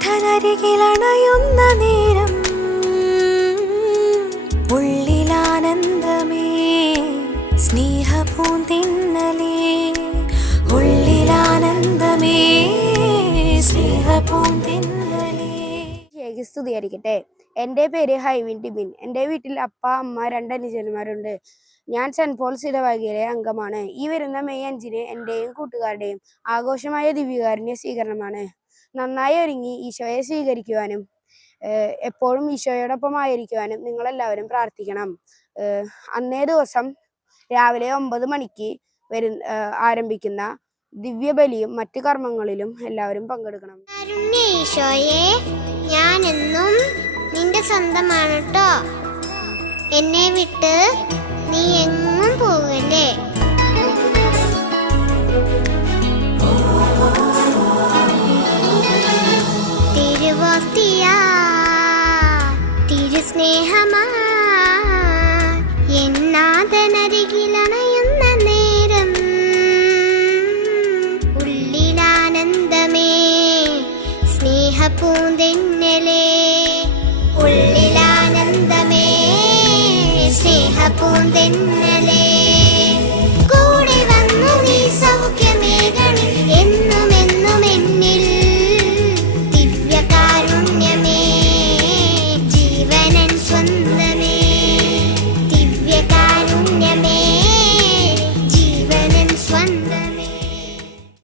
നാഥനരികിലണയുന്ന നേരം ഉള്ളിലാനന്ദമേ സ്നേഹപൂന്തിന്നലേ ഉള്ളിലാനന്ദമേ സ്നേഹപൂന്തിന്നലേ. സ്തുതിയായിരിക്കട്ടെ. എൻ്റെ പേര് ഹൈവിൻ ടിബിൻ. എൻ്റെ വീട്ടിൽ അപ്പ, അമ്മ, 2 അനുജന്മാരുണ്ട്. ഞാൻ സെന്റ് പോൾസ് ഇടവകയിലെ അംഗമാണ്. ഈ വരുന്ന മെയ് 5-ന് എൻ്റെയും കൂട്ടുകാരുടെയും ആഘോഷമായ ദിവ്യകാരുണ്യ സ്വീകരണമാണ്. നന്നായി ഒരുങ്ങി ഈശോയെ സ്വീകരിക്കുവാനും എപ്പോഴും ഈശോയോടൊപ്പം ആയിരിക്കുവാനും നിങ്ങളെല്ലാവരും പ്രാർത്ഥിക്കണം. അന്നേ ദിവസം രാവിലെ 9 മണിക്ക് ആരംഭിക്കുന്ന ദിവ്യബലിയും മറ്റു കർമ്മങ്ങളിലും എല്ലാവരും പങ്കെടുക്കണം. ഈശോയെ, ഞാൻ എന്നും നിന്റെ സ്വന്തമാണ് ട്ടോ. എന്നെ വിട്ട് നീ എങ്ങും പോകല്ലേ. തിരുവോസ്തിയാ തിരുസ്നേഹമാ എന്നാഥനരികിലണയുന്ന നേരം ഉള്ളിലാനന്ദമേ സ്നേഹപൂന്തിന്നലേ